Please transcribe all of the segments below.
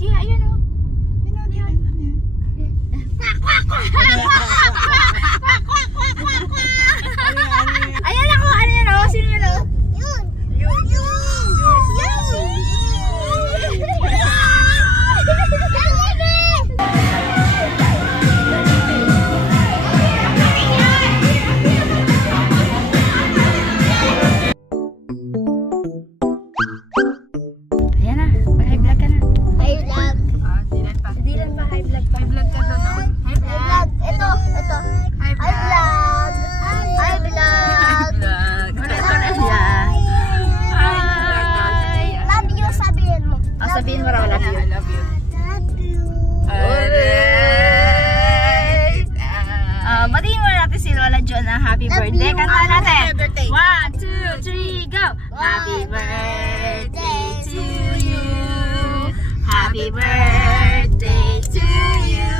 Gia, ayun o. Ano yan? Ayan ako, ano yun o? Sino yun o? Ayan na, high vlog ka na. Hindi lang ba high vlog pa? Vlog ka doon, no? Sabihin mo raw, love you. I love you. Batiin mo natin si Lola John na happy birthday. Kanta natin. Birthday. 1, 2, 3, go! Happy birthday to you. Happy birthday to you.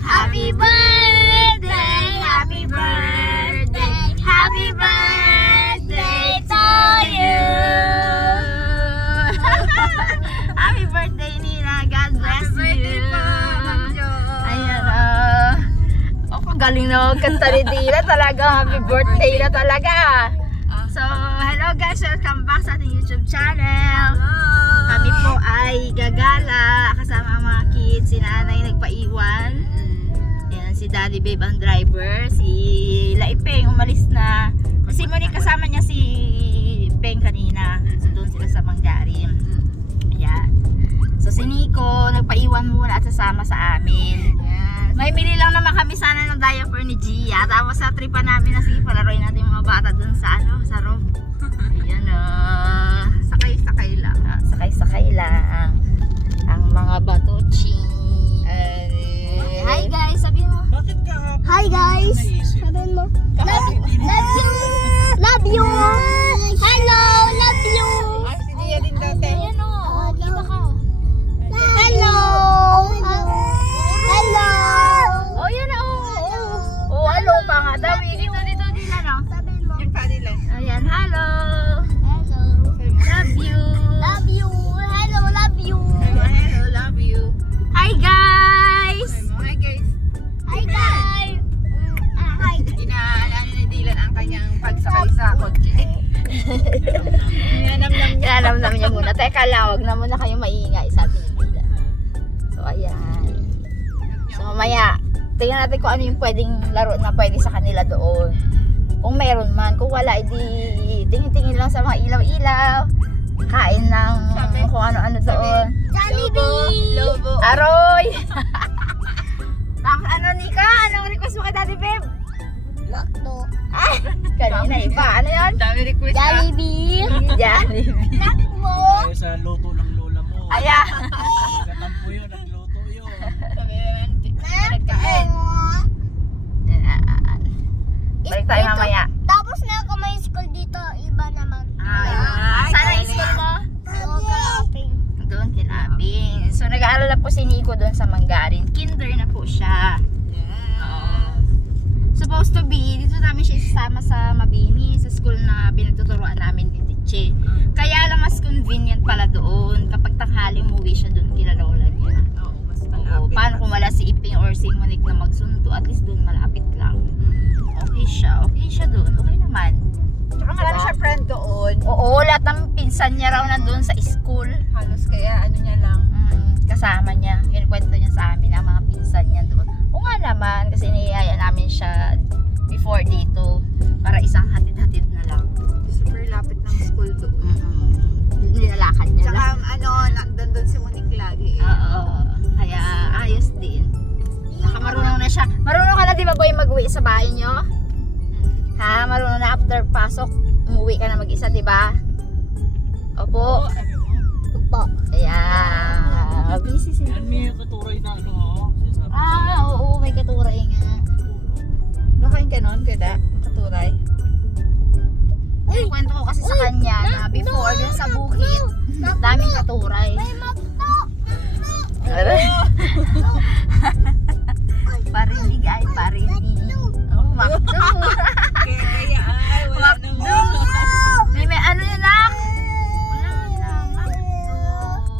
Happy birthday, happy birthday, happy birthday to you. Happy birthday, Nina. God bless you. Ayan, galing na magkanta ni Dina talaga. Happy birthday na talaga. So, hello guys. Welcome back sa ating YouTube channel. Kami po ay gagala kasama ang mga kids. Si nanay nagpaiwan. Ayan, si Daddy Babe ang driver. Si Laipeng umalis na. Si Monique kasama niya si Peng kanina. So, doon sila sa Manggarin. Ayan. So, si Nico nagpaiwan muna at sasama sa amin. May mili lang naman kami sana ng diaper ni Gia. Tapos sa tripa namin na sige, palaroin natin yung mga bata dun sa sa room. Ayan Sakay-sakay lang. Sakay-sakay lang. Ang mga batuchi. Hi guys, sabihin mo. Bakit kahapon? Hi guys! Naisip? Sabihin mo. Kahapon din. Love you! Love you! Hello! Love you! Ay, si Gia din dati. Ayan o, kita ka. Hello! Hello! Oh, yan o. Oh, hello pa nga. Dami. Dito, dito na. Sabihin mo. Yung pa nila. Ayan, hello. Hello! Love you. Love you! Hello! Love you! Hello, love you. Hi guys. Hi guys. Hi guys! Hi! Inaalala ni Dylan ang kanyang pagsakay sa kotse. Ninanamnam niya. Alam niya muna. Teka lang, wag na muna kayo maingay, sabi ni Dila. So, ayan. So, mamaya, tingnan natin kung ano yung pwedeng laro na pwede sa kanila doon. Kung meron man. Kung wala, edi tingin-tingin lang sa mga ilaw-ilaw. Kain ng kung ano-ano doon. Jollibee! Lobo. Aroy! Tapos ano, Nika? Anong request mo kay Daddy Babe? Loto! Kanina iba. Ano yan? Dami request ah. Jollibee! Jollibee. Takbo! Tayo sa luto ng lola mo. Ayan. Magatampo yun, nagluto yun. Sabi naman, nagkain. Ayan. Balik tayo mamaya. Tapos na ako may school dito, iba naman. Sana yung school mo? Kalaping. Doon, Kilabing. So, nag-aaral na po si Nico doon sa Manggarin. Kinder na po siya. Supposed to be, dito namin siya isasama sa Mabini, sa school na pinagtuturuan namin ni Tiche. Kaya lang mas convenient pala doon. Kapag tanghali, umuwi siya doon kila lola niya. Oo, mas Oo, malapit. paano kung wala si Iping or si Monique na magsundo? At least doon malapit lang. Okay siya doon. Okay naman. Tsaka marami siya friend doon. Oo, lahat ng pinsan niya raw nandun sa school. Halos kaya ano niya lang. Kasama niya. Yun kwento niya sa amin ang mga pinsan niya doon. Oo nga naman, kasi niyaya namin siya before dito para isang hatid-hatid na lang. Super lapit ng school doon. Nilalakad niya Tsaka lang. ano, nandun si Monique lagi eh. Oo, kaya ayos din. Saka marunong na siya. Marunong ka na di ba boy mag-uwi sa bahay niyo? Ha? Marunong na after pasok, umuwi ka na mag-isa, di ba? Opo. Opo. Ayan. Busy sila. Yan may katuray na ano. Sinasabi Oo, may katuray nga. Nakain ka nun, kada? Katuray. Kwento ko kasi sa kanya na before dun sa bukid, daming katuray. May magto! Parinig ay parinig. Oh, makdo. Kaya ay, wala nang May ano yun lang? Wala lang. Makdo.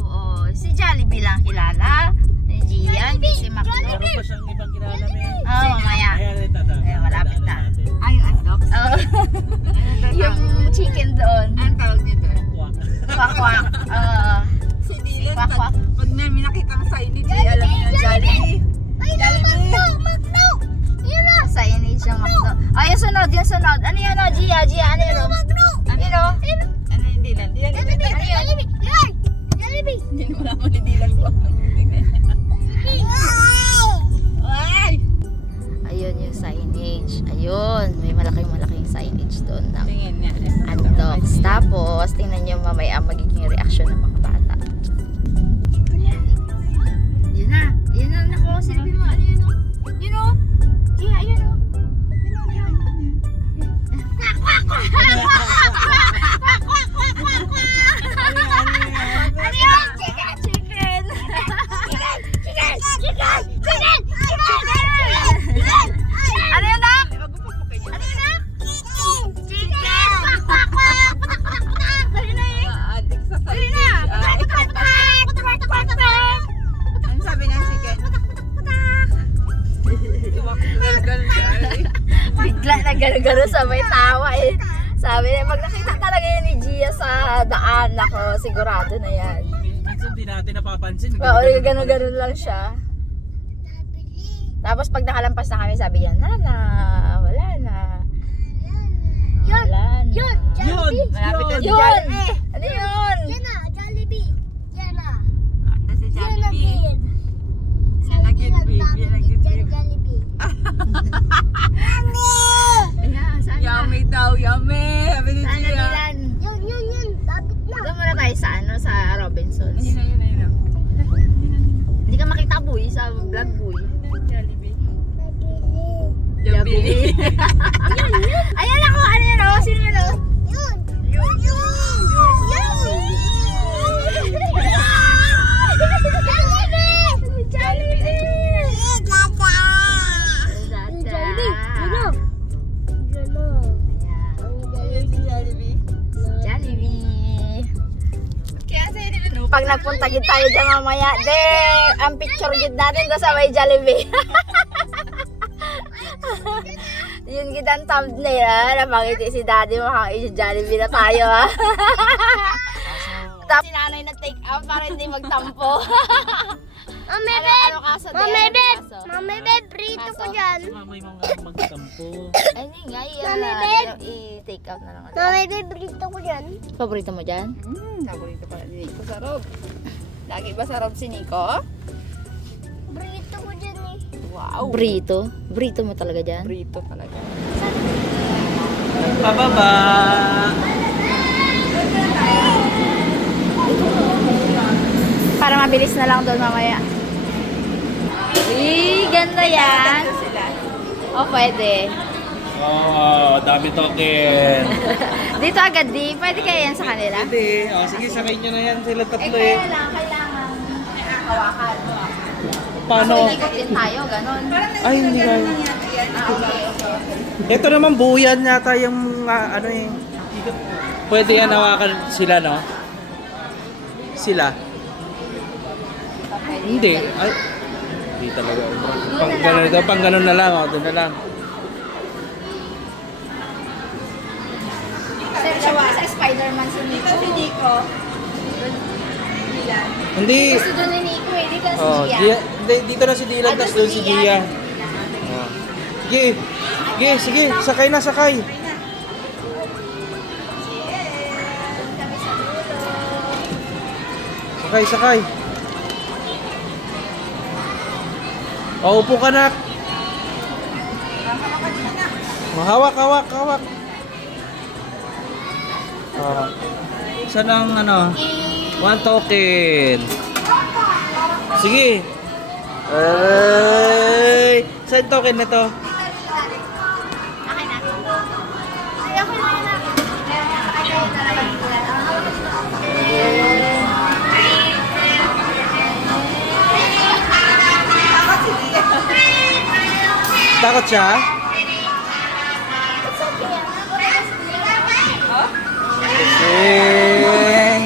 Oh, si Jollibee Jollibee lang kilala. Ni Gian, si Macdo. Meron pa siyang ibang kilala eh. Oo, mamaya. Ayan, tata. Eh, malapit na. Ay, yung hotdog. Oo. Yung chicken doon. Anong tawag niyo doon? Kwak. Kwak-kwak. Oo. Si Dylan, Kwak-kwak. pag namin nakita ang signage, alam niyo, Jollibee. Signage ng Macdo. Ay, yung sunod, yung sunod. Ano yun, oh? Gia, ano yun? Oh? Ano yun? Oh? Ano yung Dylan? Dylan, Ano yun? hindi wala mo ni Dylan ko. Ay! Ayun yung signage. Ayun, may malaking signage doon ng Tingin niya. Andox. Tapos, tingnan nyo mamaya ang magiging reaction ng mga bata. Yun na. Yun na. Naku, silipin mo. Ano yun o? Yun o. Yeah, yun o. Ano yun? Chicken! Ano yun na? Magpupukin niya. Ano yun na? Chicken! Kwak, kwak, kwak! Patak, patak, patak! Dali na eh! Addict sa Dali signage. na! Ay. Patak, patak, patak! Patak, patak, patak, patak! Ano sabi ng chicken? Ganun siya. Ay. Bigla na gano'n sabay tawa eh. Sabi niya, pag nakita talaga yun ni Gia sa daan, ako, sigurado na yan. Minsan di natin napapansin. Oo, gano'n lang siya. Tapos pag nakalampas na kami, sabi niya, Nana, wala na. Wala na. Yun! Malapit na si Yun! Jollibee. Ano yun? Ito si Jollibee. Yan ang good babe. Yan ang good babe. Ayan, sana. Yummy daw, yummy. Sabi ni Sana Gia. Dylan. Doon muna tayo sa sa Robinsons. Ayun na, yun na, yun na. Hindi ka makita, boy, sa vlog, boy. Jollibee. Jollibee. Ayan ako, ano yun o? Sino yun o? Ayun si Jollibee. Jollibee. Kaya sa'yo nila Pag nagpunta gid tayo dyan mamaya, ang picture gid natin doon sa may Jollibee. Yun gid ang thumbnail ha. Napangiti si daddy mo kang i-Jollibee na tayo ha. Tapos si nanay na take out para hindi magtampo. Mami, Ano kaso? Mami, Ano babe. kaso? Mami, babe, rito ko dyan. May mga magtampo. Ay, hindi nga. Mami, babe. I-take out na lang. Mami, babe, rito ko dyan. Paborito mo dyan? Paborito pala ni Nico sa Rob. Lagi ba sa Rob si Nico? Rito ko dyan eh. Wow. Burrito? Burrito mo talaga dyan? Burrito talaga. Pababa! Para mabilis na lang doon mamaya. Ganda yan. Sila. O, pwede. Oh, dami token. Dito agad di. Pwede kaya yan sa kanila? Hindi. Oh, sige, sakay nyo na yan sila tatlo eh. Lang, kailangan hawakan. Paano? Ikot din tayo, ganun. Ay, hindi kaya. Ito naman buyan yata yung ano eh. Pwede yan hawakan sila, no? Sila. Hindi. Ay. Hindi talaga. Pang ganun na lang, oh. Doon na lang. Siyempre sa Spider-Man si Nico. Si Nico. Hindi. Gusto doon ni Nico eh. Dito na si Oh, Gia. dito na si Dylan, tapos doon si Gia. Oh. Sige. Sige, sige. Sakay na, sakay. Sakay, sakay. Oh, upo ka na. Oh, hawak, hawak, hawak. Oh. Saan ang ano? One token. Sige. Ay, saan token na to? Akin na. Ay, ako na lang. Ay, kayo na lang. Takot siya? Sing.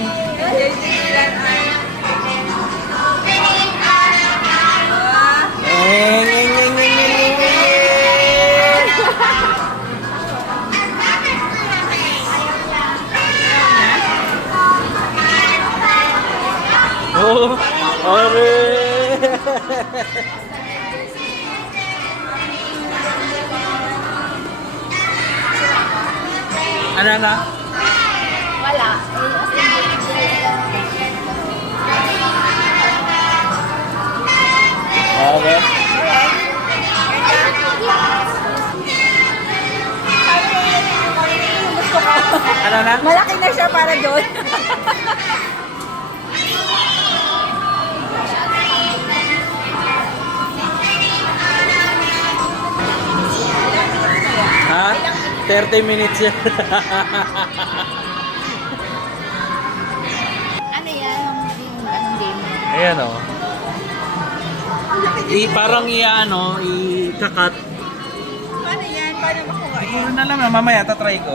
oh. Ore! Ano na? Wala. Okay. Ano na? Malaki na siya para doon. Ha? 30 minutes yan. Ano yan? Yung anong game? Ayan o. Parang i-kakat. Paano yan? Paano makuha? Hindi ko na alam na, mamaya tatry ko.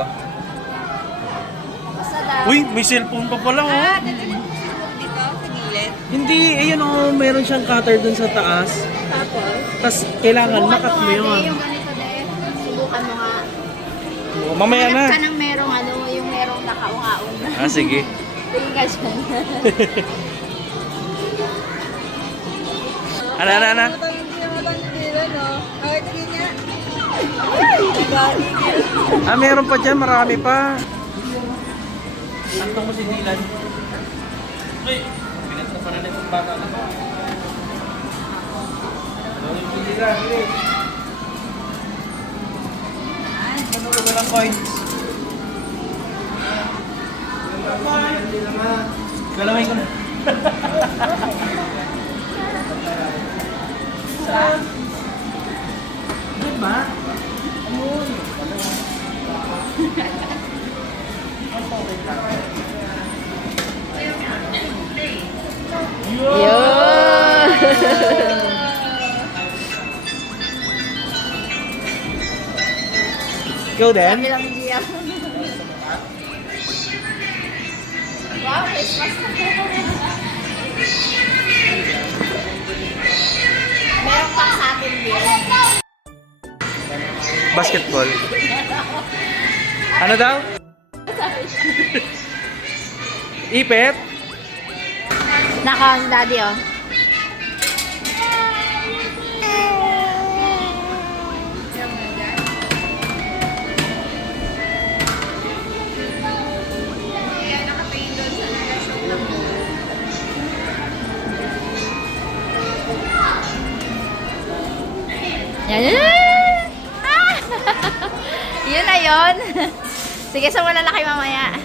Basta daw. Uy, may cellphone pa pala oh. Dadalhin mo si Smoke dito sa gilid. Hindi, ayun oh, meron siyang cutter dun sa taas. Tapos, Tapos kailangan Subukan makat mo mo nga, yun. Yung ganito din. Subukan mo nga. Oh, mamaya na. Hanap ka ng merong yung merong nakaungaong na. Ah, sige. Tingin ka dyan. Ano? matangin no? Okay, tingin niya. Nagagigil. Ah, meron pa dyan, marami pa. Sakto mo si Dylan. Uy, bigat na pala nitong bata na to. Gawin mo Dylan, bilis. Ano ka ng coins? Galawin ko na. Diba? Yun! Ikaw din? Sabi lang Gia. Wow, Christmas na. Meron pang sa atin din. Basketball. Ano daw? Ipet? Nako, si daddy oh. Yan. Ah! Yun na yun. Sige, so wala na kayo mamaya.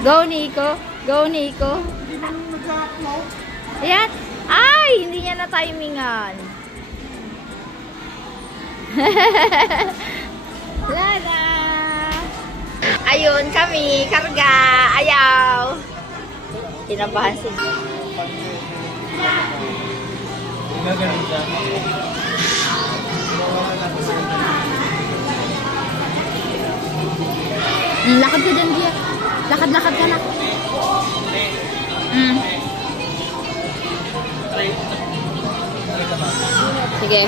Go, Nico. Go, Nico. Ayan. Ay, hindi niya na-timingan. Lala. Ayun, kami. Karga. Ayaw. Tinabahan si Gaganon siya. Lakad ka dyan, Gia. Lakad-lakad ka na. Sige.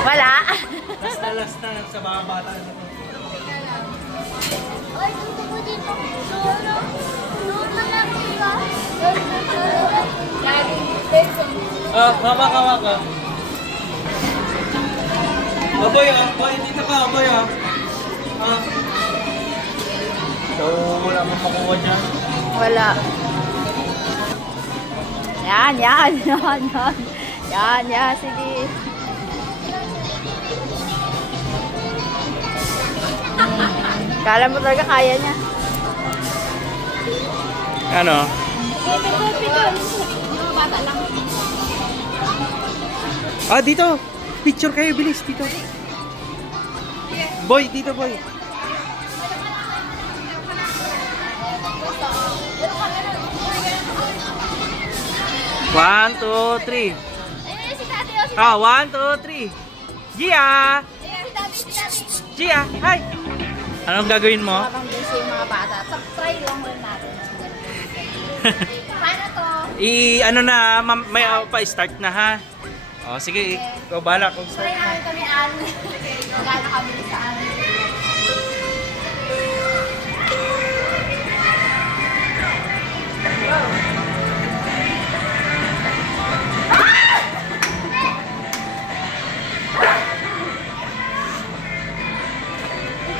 Wala. Last na sa mga bata. Ay, gusto ko dito. Lolo. Lolo lang diba? Ah, hawak ka. Aboy, boy, dito ka, aboy ah. So, wala mong makuha dyan. Wala. Yan. Yan, sige. Kala mo talaga kaya niya. Ano? Mga bata lang. Ah, dito. Picture kayo, bilis. Dito. Boy, dito boy. One, two, three. Ayun, si Daddy. Oh, si Ah, 1, 2, 3. Gia! si Daddy. Gia, hi! Anong gagawin mo? Parang busy yung mga bata. Try lang rin natin. Paano to? Ano na, may pa-start na ha. O, sige, ikaw bahala kung Try start na. namin kami an. Gano'n kami sa amin.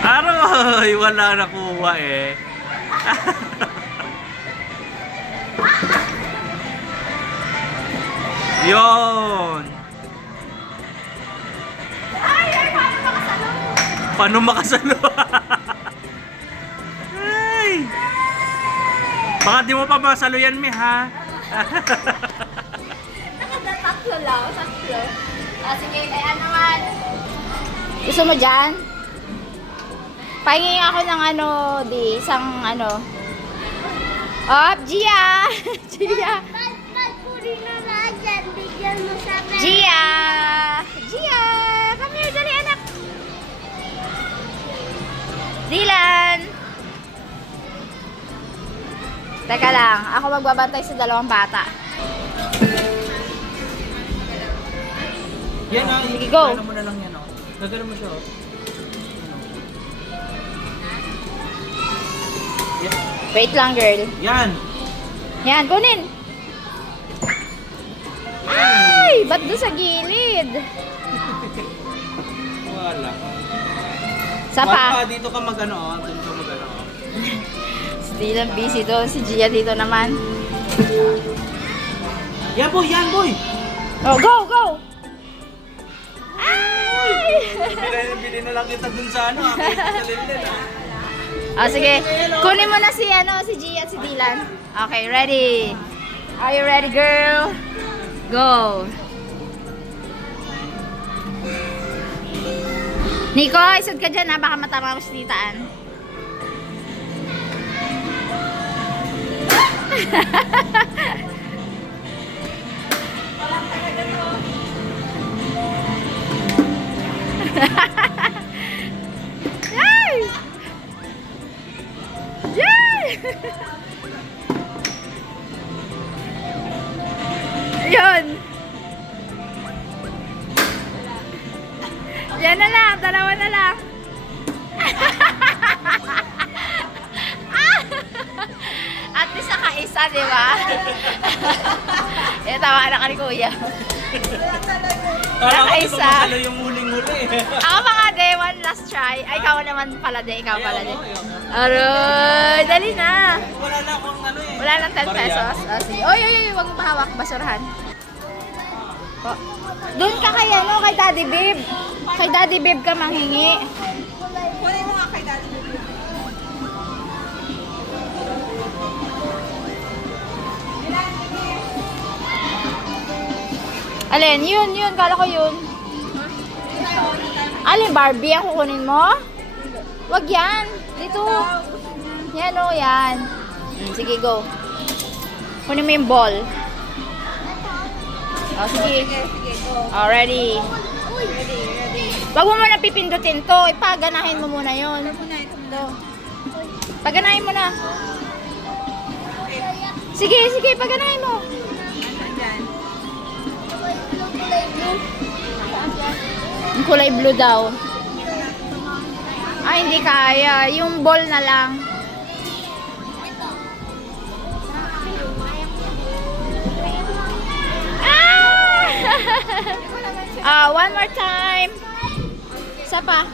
Aroy, wala nakuha eh. Yon. Paano makasalo? Ay. Baka di mo pa masalo yan, Mi, ha? Tatlo lang, tatlo. Sige, kaya naman. Gusto mo dyan? Pahingi ako ng ano, isang ano. Oh, Gia! Gia! Magpuri na lang dyan. Bigyan mo sa akin. Gia! Gia! Come here, dali anak! Dylan! Teka lang, ako magbabantay sa dalawang bata. Yan ha, Sige, go. Gagano mo na lang yan, oh. Gagano mo siya, oh. Yan. Wait lang, girl. Yan. Yan, kunin! Ay! Ba't doon sa gilid? Wala. Isa pa. Dito ka mag-ano, oh. Dito ka mag-ano, oh. Si Dylan busy doon. Si Gia dito naman. Yan, boy! Yan, boy! Oh, go! Go! Ay! Bili na lang kita dun sa ano, sa Linden, ah. Oh, sige. Kunin mo na si Gia at si Dylan. Okay, ready? Are you ready, girl? Go! Nico, isod ka dyan ha. Baka matama mo si Titaan. Yay! Yay! Yun. Yan na lang, dalawa na lang. At least naka-isa, di ba? Tawa na ka ni Kuya. Parang ako di Nakaisa. ba masalo yung huling-huli. Ako mga day, one last try. Ay, ikaw naman pala day, ikaw pala day. Aroy, dali na. Wala na akong ano eh. Wala nang 10 Barya. pesos. Oh, sige. Oy, oy, oy, huwag mo pahawak, basurahan. Oh. Doon ka kay ano, kay Daddy Babe. Kay Daddy Babe ka manghingi. Kunin mo nga kay Daddy. Alin, yun, kala ko yun. Alin, Barbie, ang kukunin mo? Wag yan. Dito. Yan o, yan. Sige, go. Kunin mo yung ball. Oh, sige. Oh, ready. Wag mo muna pipindutin to. Ipaganahin mo muna yun. Ito. Paganahin mo na. Sige, paganahin mo. Yung kulay blue daw. Ay, hindi kaya. Yung ball na lang. One more time. Isa pa.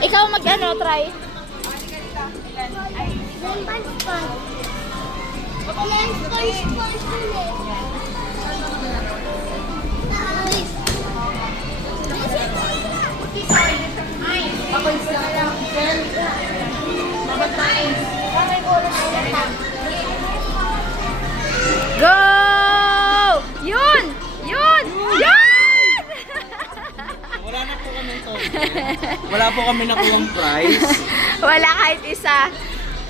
Ikaw mag-ano, try. Go! Yun! Yun! Yun! Wala na po kami to. Wala po kami nakuhang prize. Wala kahit isa.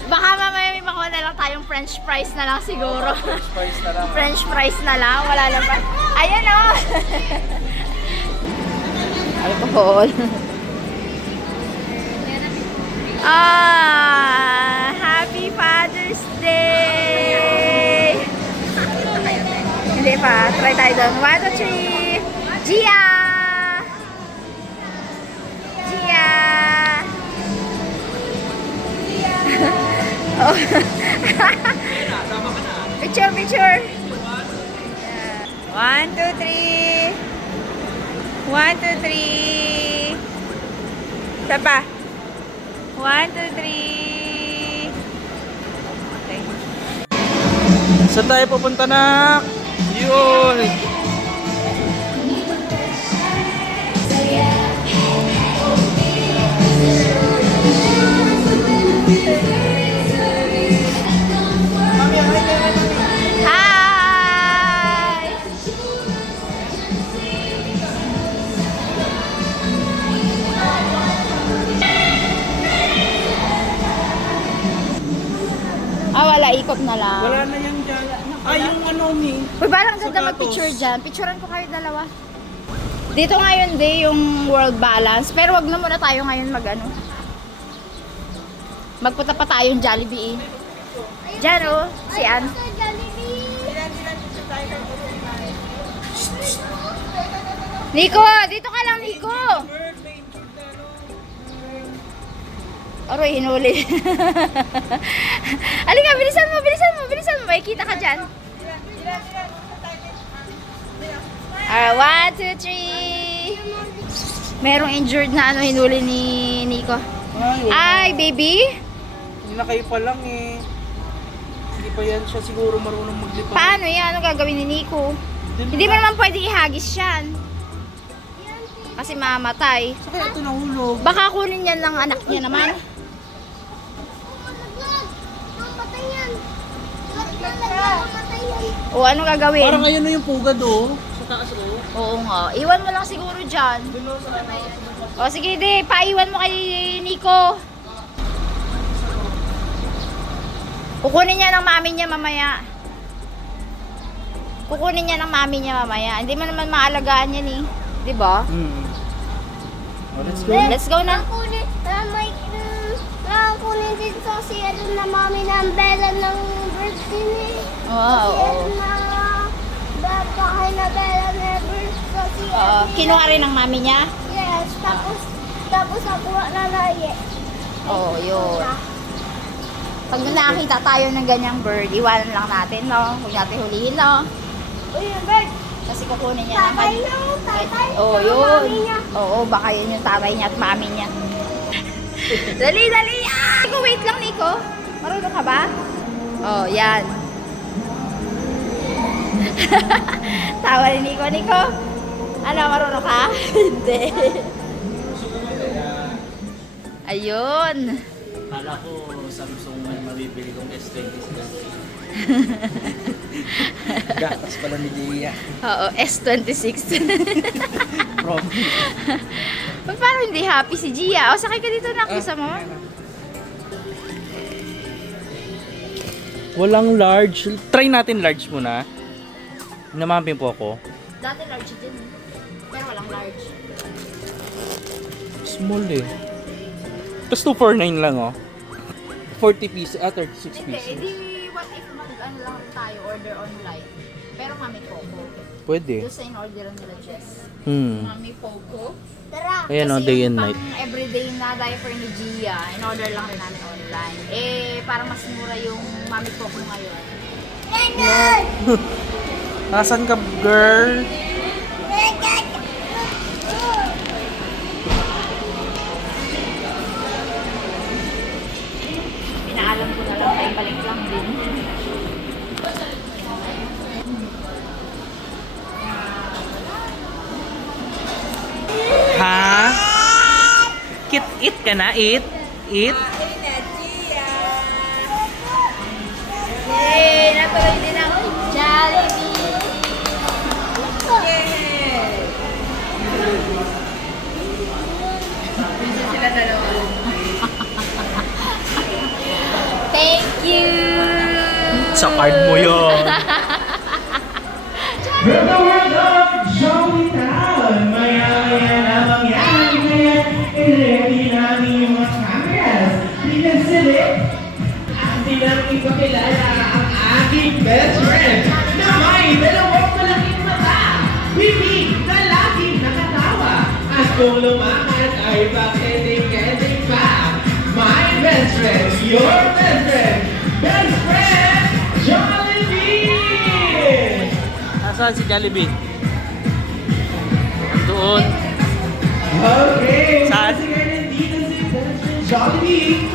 Baka mamaya may makuha na lang tayong french fries na lang siguro. Prize na lang. French fries na lang. Wala lang pa. Ayan o! Alcohol. Happy Father's Day! Sige pa, try tayo doon. 1, 2, 3. Gia! Gia! Oh. Picture, picture. 1, 2, 3. 1, 2, 3. Isa pa. 1, 2, 3. Okay. Saan tayo pupunta na? Yun! Hi! Wala. Ikot na lang. Wala na yan dyan. Yung ano ni. Uy, parang ganda Sapatos. mag-picture dyan. Picturean ko kayo dalawa. Dito ngayon day yung world balance. Pero wag na muna tayo ngayon mag-ano. Magpunta pa tayong Jollibee. Diyan oh, si Ann. Sa Jollibee. Nico, dito ka lang, Nico. Aroy, hinuli. Halika, bilisan mo, bilisan mo, bilisan mo. May kita ka dyan. 1, 2, 3. Merong injured na ano hinuli ni Nico. Ay, baby. Hindi na kayo pa lang eh. Hindi pa yan siya siguro marunong maglipad. Paano yan? Ano gagawin ni Nico? Hindi mo naman pwedeng ihagis yan. Kasi mamatay. So kaya ito nahulog. Baka kunin yan ng anak niya naman. Mamatay yan. Mamatay yan. O ano gagawin? Parang ayun na yung pugad oh. Sa taas oh. Oo nga. Iwan mo lang siguro dyan. O sige, di. Paiwan mo kay Nico. Kukunin niya ng mami niya mamaya. Kukunin niya ng mami niya mamaya. Hindi mo naman maalagaan yan eh. Di ba? Oh, let's go. Let's go na. Kunin, kunin din sa si ano na mami ng Bella ng birthday eh. Oo. Si ano na bahay na Bella na birthday si Kinuha rin ng mami niya? Yes, tapos nakuha na laye. Oo, yun. Pag nakakita tayo ng ganyang bird, iwanan lang natin, no? Huwag natin hulihin, no? Uy, yung bird. Kasi kukunin niya Tatay naman. na, tatay. Oo, Ang yun. mami niya. Oo, baka yun yung tatay niya at mami niya. Dali, dali! Ah! Nico, wait lang, Nico. Marunong ka ba? Oh, yan. Tawa ni Nico. Nico, ano, marunong ka? Hindi. Ayun. Kala ko Samsung may mabibili kong S26. Gatas pala ni Dia. Oo, S26. From. Parang hindi happy si Gia. O, sakay ka dito na, kusa mo. Walang large. Try natin large muna. Namampin po ako. Dati large din. Pero walang large. Small eh. Tapos 249 lang oh. 40 pieces, 36 Hindi, pieces. edi what if mag-ano lang tayo, order online. Pero Mami Poco. Pwede. Doon sa in-orderan nila, Jess. Mami Poco. Tara. Ayan oh, day and night. Pang everyday na diaper ni Gia, in-order lang rin namin online. Eh, parang mas mura yung Mami Poco ngayon. Ganun. Nasaan ka, girl? Pinaalam ko na lang, ay balik lang din. Ha? Eat ka na, eat. Eat. Yay! Natuloy din ang Jollibee! Sila dalawa. Thank you! Sa card mo yun. Welcome to Jolly Town! Maya-maya na mangyari ngayon, i-ready namin yung mga cameras. Tingnan sila, atin ang ipakilala ang aking best friend na may 2 malaki kung lumakad ay pakiting-kiting pa. My best friend, your best friend, Jollibee! Nasaan si Jollibee? Doon. Okay, Saan? kasi nga nandito si best friend Jollibee.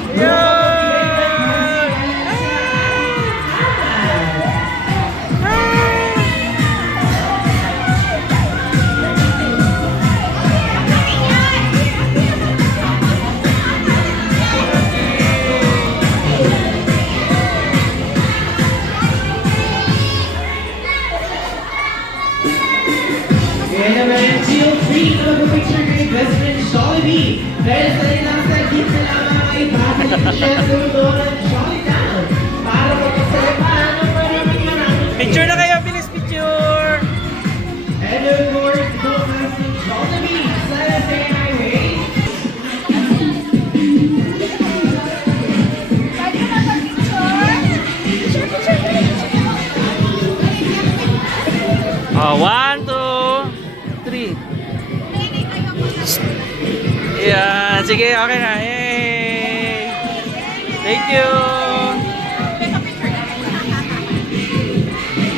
Kaya naman, feel free na mag-picture kay best friend Jollibee. Dahil sa ilang saglit na lamang ay babalik siya sa mundo ng Jolly Town. Para magpasalapan ng maraming Picture na kayo, bilis picture! And of course, bukas ng Jollibee sa Lasay Highway. Pwede ka mag-picture? Picture. Oh, 1, 2, 3. Yeah, sige, okay na. Yay! Thank you!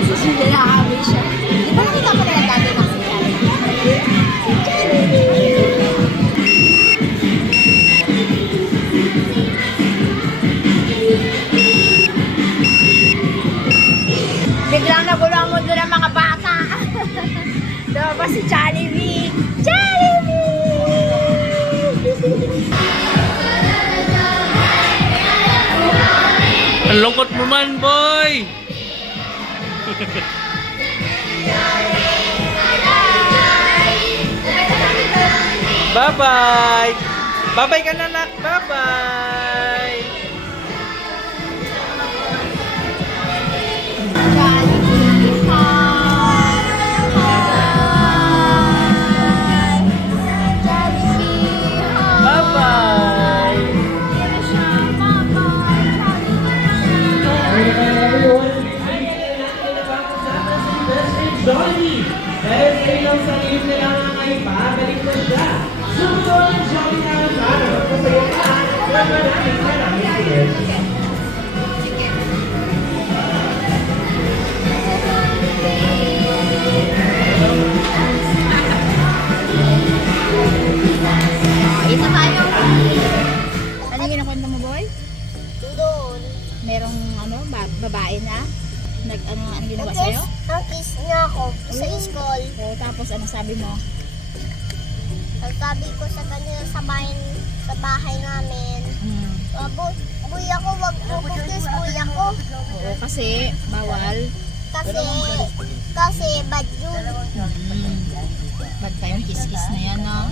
Susunod na kami siya. Di ba nakita mo na dati na siya? Biglang nagulang mo doon ang mga bata. Diba si Jollibee? Ang lungkot mo man, boy! Bye-bye! Bye-bye ka na, nak! Bye-bye! Bye-bye! Jollibee! Dahil sa ilang saglit na lamang ay babalik na siya. Sumunod ang Jolly Town para magpasayaan ng maraming years. Ito tayo. Ano yung kinakwento mo, boy? Doon. Merong babae na? Ano ginawa sa'yo? Ang kiss niya ako sa school. O, tapos ano sabi mo? Ang sabi ko sa kanya sa bahay namin. Buy ako, wag mo ko kiss, buy ako. Oo, kasi bawal. Kasi bad yun. Bad pa yung kiss-kiss na yan, no?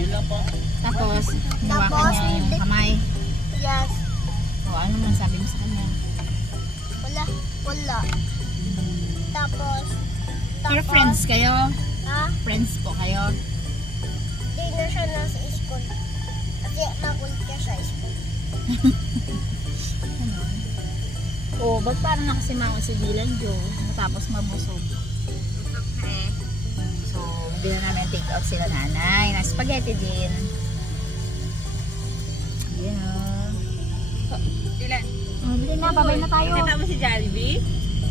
Tapos, hinawakan Tapos, niya yung kamay. Yes. O, ano man sabi mo sa kanya? Wala. Tapos, Pero friends kayo? Ha? Friends po kayo? Di na siya nasa school. Kasi nakulit ka sa school. Ano? O, ba't parang nakasimangon si Dylan Joe? Matapos mabusog. So, hindi na namin take out sila nanay. Na spaghetti din. Yun o. Ilan? Hindi na, babay na tayo. Nakita mo si Jollibee?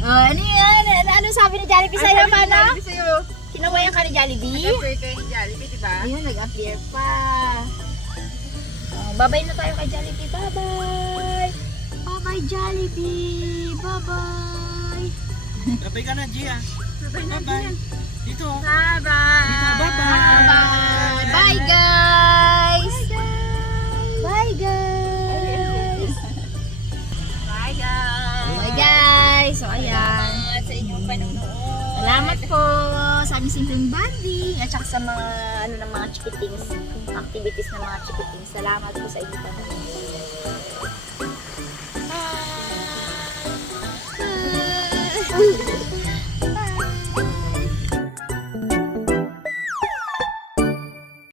Ano yan? Ano sabi ni Jollibee sa'yo, Sabi ni mana? Jollibee sa'yo. Kinawayan ka ni Jollibee? Nag-appear kayo ni Jollibee, di ba? Ayun, nag-appear pa. Babay na tayo kay Jollibee. Bye-bye! Bye-bye, Jollibee! Bye-bye! Kapay ka na, Gia. Bye-bye. Dito. Bye-bye! Bye-bye. Bye-bye! Bye, guys! Bye, guys! Bye, guys! Bye, guys! So, ayan. Salamat sa inyong panonood. Salamat po sa aming simpleng banding at saka sa mga ng mga chikitings, activities ng mga chikitings. Salamat po sa inyong panonood. Bye!